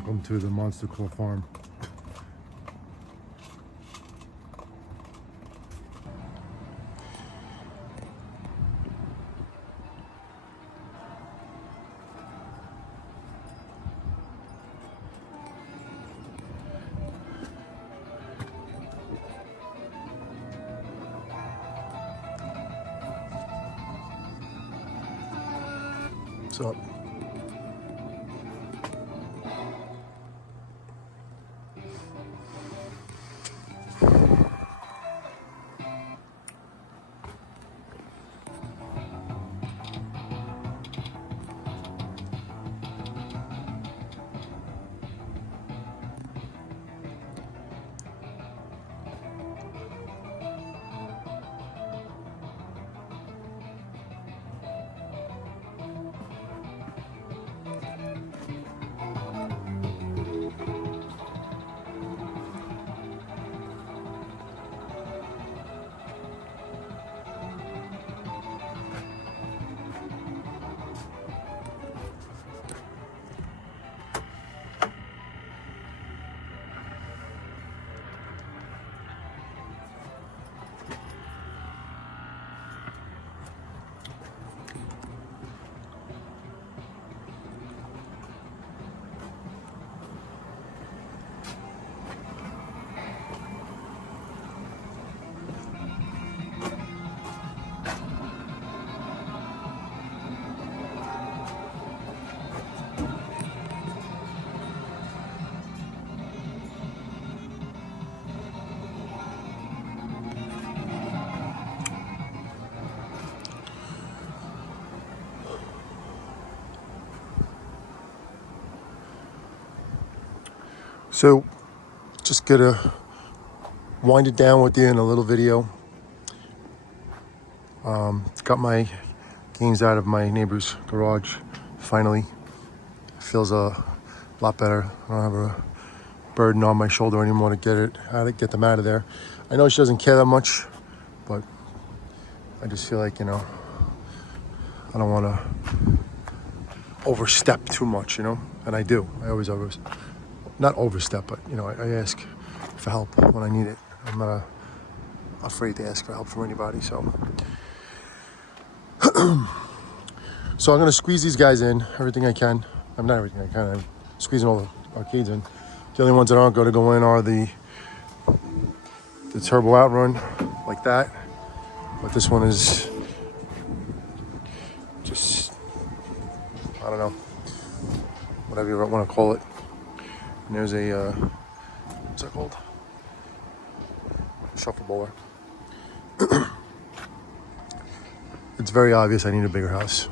Welcome to the Monster Claw Farm. What's up? So, just gonna wind it down with you in a little video. Got my games out of my neighbor's garage, finally. Feels a lot better. I don't have a burden on my shoulder anymore to get them out of there. I know she doesn't care that much, but I just feel like, I don't want to overstep too much, and I do. I always not overstep, but I ask for help when I need it. I'm not afraid to ask for help from anybody. So I'm gonna squeeze these guys in everything I can. I'm not everything I can. I'm squeezing all the arcades in. The only ones that aren't going to go in are the turbo outrun like that. But this one is just, I don't know, whatever you want to call it. And there's a, what's that called? Shuffle bowler. It's very obvious I need a bigger house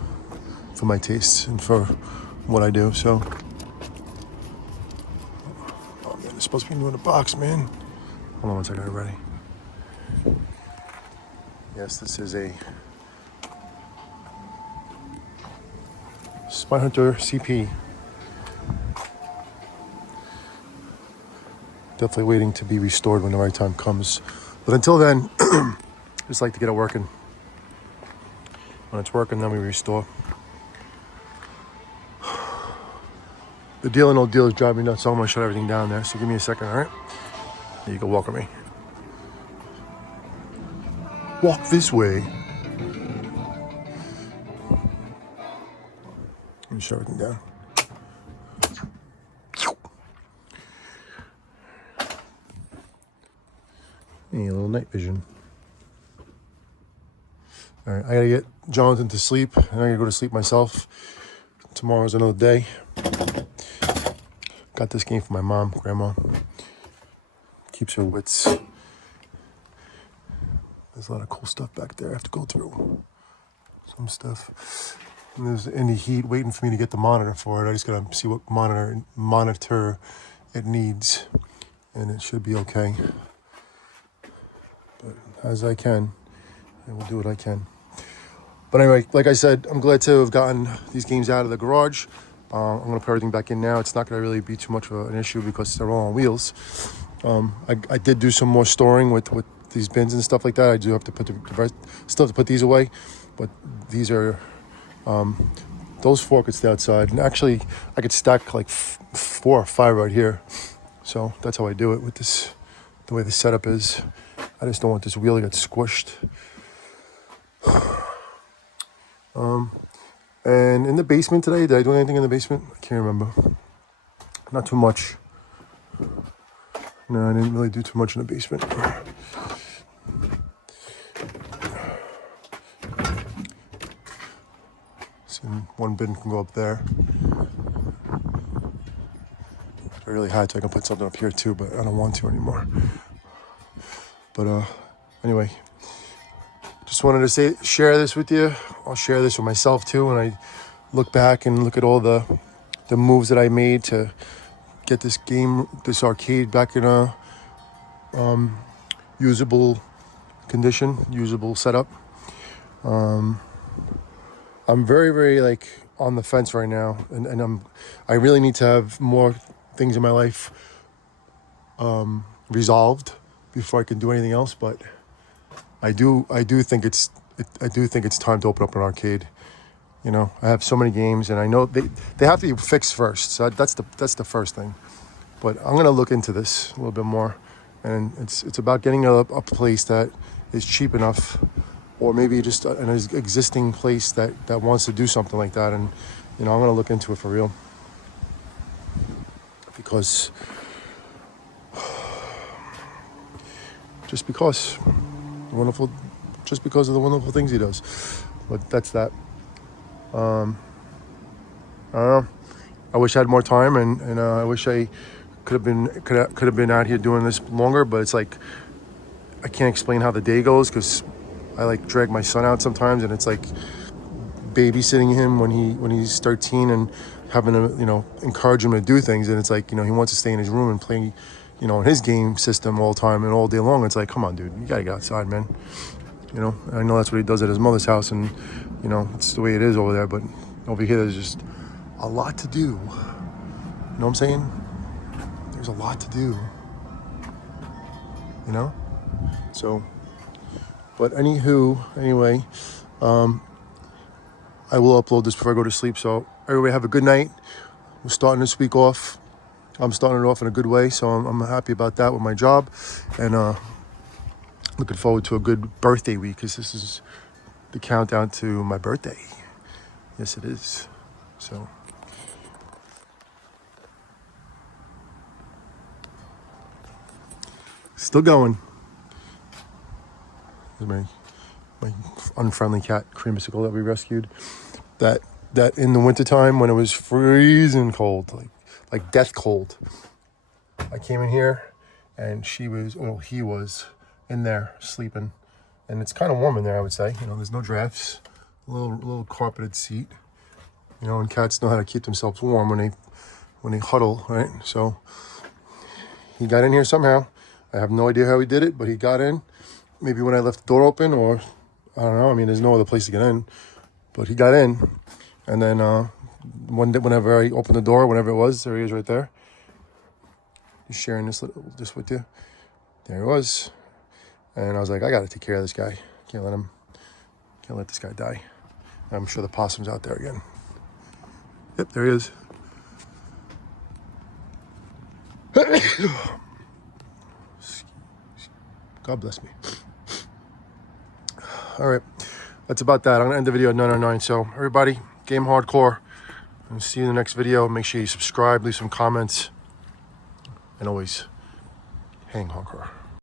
for my tastes and for what I do, so. Oh man, it's supposed to be new in the box, man. Hold on one second, everybody. Yes, this is a Spy Hunter CP. Definitely waiting to be restored when the right time comes. But until then, I just like to get it working. When it's working, then we restore. The deal and no deal is driving me nuts, so I'm gonna shut everything down there. So give me a second, all right? You can walk with me. Walk this way. Let me shut everything down. Hey, a little night vision. All right, I gotta get Jonathan to sleep, and I gotta go to sleep myself. Tomorrow's another day. Got this game for my mom, grandma. Keeps her wits. There's a lot of cool stuff back there I have to go through. Some stuff. And there's any heat waiting for me to get the monitor for it. I just gotta see what monitor it needs, and it should be okay. But as I can, I will do what I can. But anyway, like I said, I'm glad to have gotten these games out of the garage. I'm going to put everything back in now. It's not going to really be too much of an issue because they're all on wheels. I did do some more storing with these bins and stuff like that. I do have to still have to put these away, but these are those 4 could stay outside. And actually, I could stack like 4 or 5 right here. So that's how I do it with this, the way the setup is. I just don't want this wheel to get squished. And in the basement today, did I do anything in the basement? I can't remember. Not too much. No, I didn't really do too much in the basement. So one bin can go up there. I really had to. I can put something up here too, but I don't want to anymore. But anyway, just wanted to share this with you. I'll share this with myself too when I look back and look at all the moves that I made to get this arcade back in a usable condition, usable setup. I'm very, very like on the fence right now, and I really need to have more things in my life resolved before I can do anything else. But I do think it's time to open up an arcade. You know, I have so many games, and I know they have to be fixed first. So that's the first thing. But I'm gonna look into this a little bit more, and it's about getting a place that is cheap enough, or maybe just an existing place that wants to do something like that. And you know, I'm gonna look into it for real, because just because of the wonderful things he does. But that's that. I don't know. I wish I had more time, and I wish I could have been out here doing this longer. But it's like I can't explain how the day goes, because I like drag my son out sometimes, and it's like babysitting him when he's 13 and having to, you know, encourage him to do things. And it's like, you know, he wants to stay in his room and play, you know, in his game system all the time and all day long. It's like, come on, dude, you gotta get outside, man. You know, and I know that's what he does at his mother's house, and you know, it's the way it is over there. But over here, there's just a lot to do. You know what I'm saying? There's a lot to do. You know? So, but anyway, I will upload this before I go to sleep. So everybody have a good night. We're starting this week off. I'm starting it off in a good way, so I'm happy about that with my job, and looking forward to a good birthday week, because this is the countdown to my birthday. Yes, it is. So still going. There's my unfriendly cat, Creamsicle, that we rescued. That in the wintertime when it was freezing cold, like death cold, I came in here and he was in there sleeping. And it's kind of warm in there, I would say. You know, there's no drafts, a little carpeted seat. You know, and cats know how to keep themselves warm when they huddle, right? So he got in here somehow. I have no idea how he did it, but he got in. Maybe when I left the door open, or I don't know. I mean, there's no other place to get in, but he got in. And then one day, whenever I opened the door, whenever it was, there he is right there. He's sharing this with you. There he was. And I was like, I got to take care of this guy. Can't let this guy die. I'm sure the possum's out there again. Yep, there he is. God bless me. All right, that's about that. I'm gonna end the video at 9:09. So everybody, game hardcore. I'll see you in the next video. Make sure you subscribe, leave some comments, and always hang hardcore.